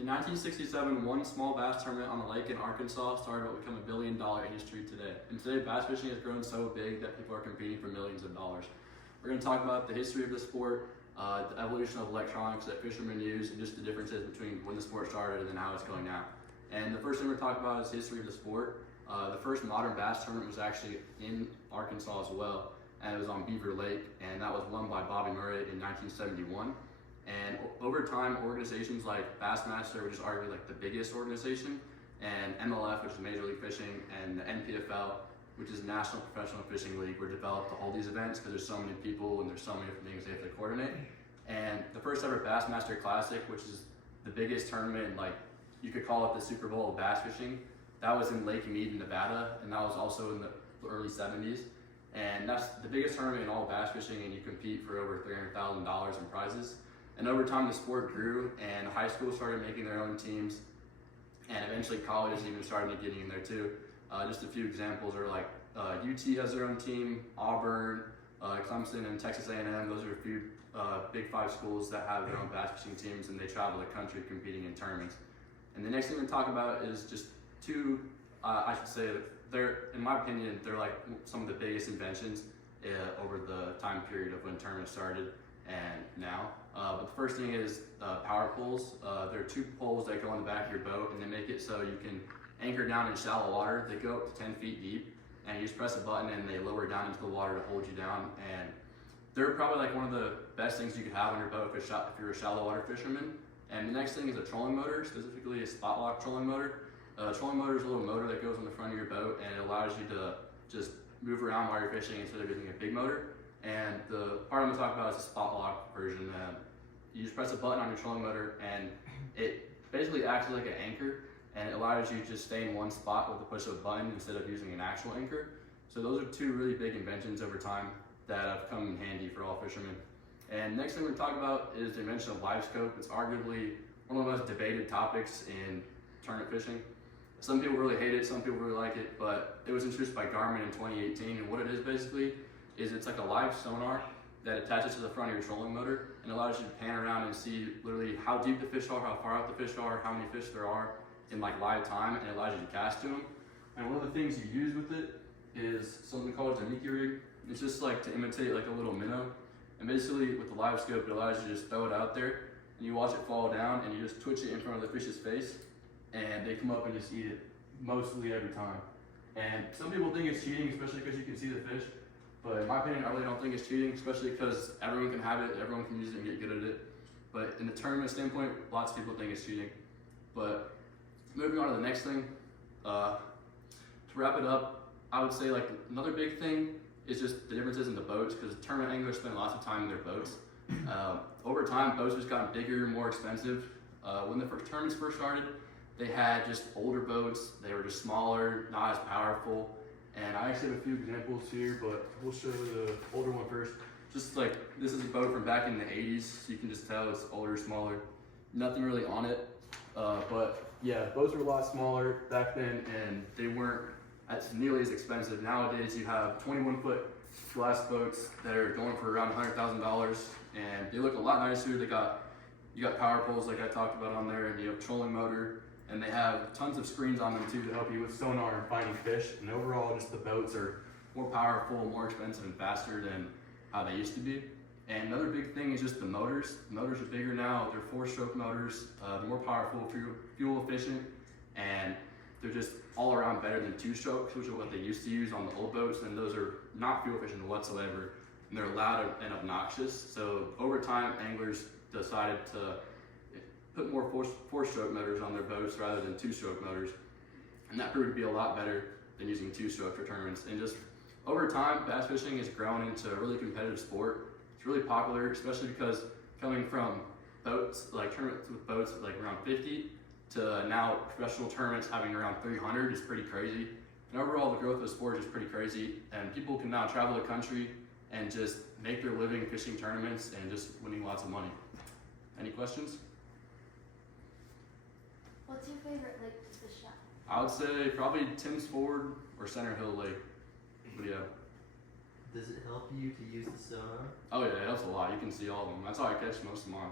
In 1967, one small bass tournament on a lake in Arkansas started what would become a billion-dollar industry today. And today, bass fishing has grown so big that people are competing for millions of dollars. We're going to talk about the history of the sport, the evolution of electronics that fishermen use, and just the differences between when the sport started and then how it's going now. And the first thing we're going to talk about is the history of the sport. The first modern bass tournament was actually in Arkansas as well, and it was on Beaver Lake, and that was won by Bobby Murray in 1971. And over time, organizations like Bassmaster, which is arguably like the biggest organization, and MLF, which is Major League Fishing, and the NPFL, which is National Professional Fishing League, were developed to hold these events because there's so many people and there's so many different things they have to coordinate. And the first ever Bassmaster Classic, which is the biggest tournament, like you could call it the Super Bowl of bass fishing, that was in Lake Mead, Nevada, and that was also in the early 70s. And that's the biggest tournament in all bass fishing, and you compete for over $300,000 in prizes. And over time, the sport grew, and high schools started making their own teams, and eventually colleges even started getting in there too. Just a few examples are like UT has their own team, Auburn, Clemson, and Texas A&M. Those are a few Big Five schools that have their own bass fishing teams, and they travel the country competing in tournaments. And the next thing we're gonna talk about is just two, I should say, in my opinion, they're like some of the biggest inventions over the time period of when tournaments started and now. But the first thing is power poles. There are two poles that go on the back of your boat, and they make it so you can anchor down in shallow water. They go up to 10 feet deep, and you just press a button and they lower down into the water to hold you down. And they're probably like one of the best things you could have on your boat if you're a shallow water fisherman. And the next thing is a trolling motor, specifically a spot lock trolling motor. A trolling motor is a little motor that goes on the front of your boat, and it allows you to just move around while you're fishing instead of using a big motor. And the part I'm going to talk about is the spot lock version. You just press a button on your trolling motor, and it basically acts like an anchor, and it allows you to just stay in one spot with the push of a button instead of using an actual anchor. So those are two really big inventions over time that have come in handy for all fishermen. And next thing we're going to talk about is the invention of live scope. It's arguably one of the most debated topics in tournament fishing. Some people really hate it, some people really like it, but it was introduced by Garmin in 2018, and what it is basically is it's like a live sonar that attaches to the front of your trolling motor and allows you to pan around and see literally how deep the fish are, how far out the fish are, how many fish there are in like live time, and it allows you to cast to them. And one of the things you use with it is something called a Zamiki rig. It's just like to imitate like a little minnow. And basically with the live scope, it allows you to just throw it out there and you watch it fall down and you just twitch it in front of the fish's face and they come up and just eat it mostly every time. And some people think it's cheating, especially because you can see the fish. But in my opinion, I really don't think it's cheating, especially because everyone can have it, everyone can use it and get good at it. But in the tournament standpoint, lots of people think it's cheating. But moving on to the next thing, to wrap it up, I would say like another big thing is just the differences in the boats, because tournament anglers spend lots of time in their boats. Over time, boats just gotten bigger, more expensive. When the tournaments first started, they had just older boats. They were just smaller, not as powerful. And I actually have a few examples here, but we'll show the older one first. Just like, this is a boat from back in the 80s, so you can just tell it's older, smaller. Nothing really on it. But yeah, boats were a lot smaller back then, and they weren't as nearly as expensive. Nowadays, you have 21-foot glass boats that are going for around $100,000, and they look a lot nicer. You got power poles like I talked about on there, and you have trolling motor. And they have tons of screens on them too to help you with sonar and finding fish. And overall, just the boats are more powerful, more expensive, and faster than how they used to be. And another big thing is just the motors. The motors are bigger now. They're 4-stroke motors. They're more powerful, fuel efficient, and they're just all around better than 2-strokes, which is what they used to use on the old boats. And those are not fuel efficient whatsoever. And they're loud and obnoxious. So over time, anglers decided to put more 4-stroke motors on their boats rather than 2-stroke motors. And that proved to be a lot better than using 2-stroke for tournaments. And just over time, bass fishing has grown into a really competitive sport. It's really popular, especially because coming from boats, like tournaments with boats like around 50 to now professional tournaments having around 300 is pretty crazy. And overall, the growth of the sport is pretty crazy. And people can now travel the country and just make their living fishing tournaments and just winning lots of money. Any questions? What's your favorite lake to fish at? I would say probably Tim's Ford or Center Hill Lake. But yeah. Does it help you to use the sonar? Oh yeah, it helps a lot. You can see all of them. That's how I catch most of mine.